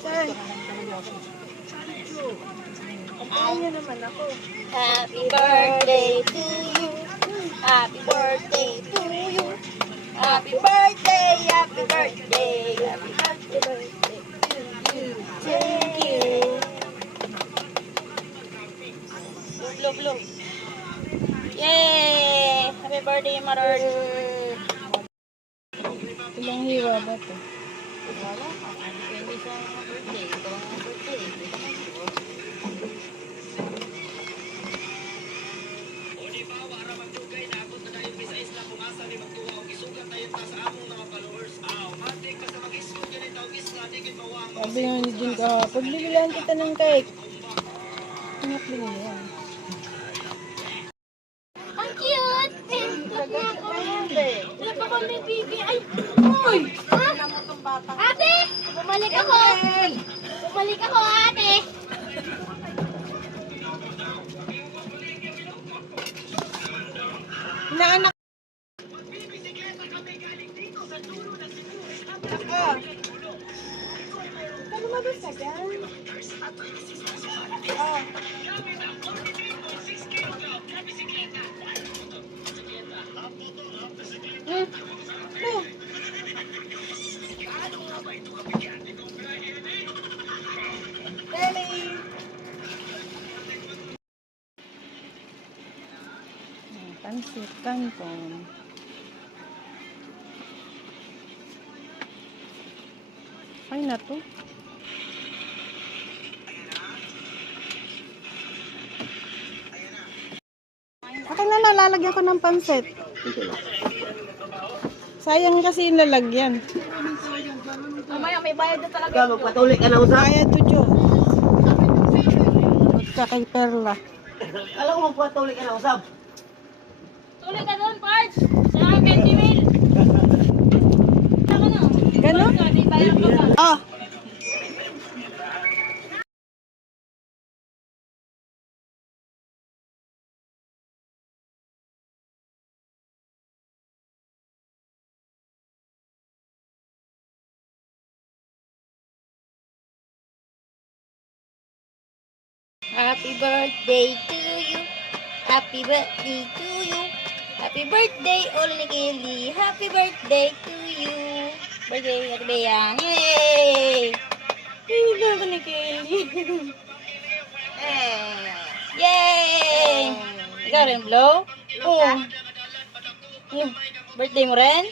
Saan? Ay, niyo naman ako. Happy birthday to you. Happy birthday to you. Happy birthday, happy birthday, happy birthday to you. Thank you. Blow, blow. Yay! Happy birthday, mother. Ilang hiwa ba ito? Wala. Depende sa birthday. Ito ang birthday. Sabi nga ni Jun kahapon, bibilan kita ng cake. Anak din yan. Ang cute! Wala pa kami baby. Ay! Uy! Ate! Bumalik ako! Bumalik ako, ate! Inaanak. Ano mabas ka dyan? Oh. Pansit kangkong. Ay na to. Akin na nalalagyan ko ng pansit. Sayang kasi yung lalagyan. Mamaya may bayad na talaga. Ikaw, magpatuloy ka na usap. Kaya to Jo. Sa kay Perla. Alam ko magpatuloy ka na usap. Tuloy ka doon, Pards! Sa akin, Timil! Gano'n? May bayad ka pa. Ah. Happy birthday to you. Happy birthday to you. Happy birthday, Oli Kelly. Happy birthday to you. Birthday, Ate Beyang. Yay! Hindi na ako ni Kelly. Yay! Ikaw rin, Blow? Oo. Ano? Birthday mo rin?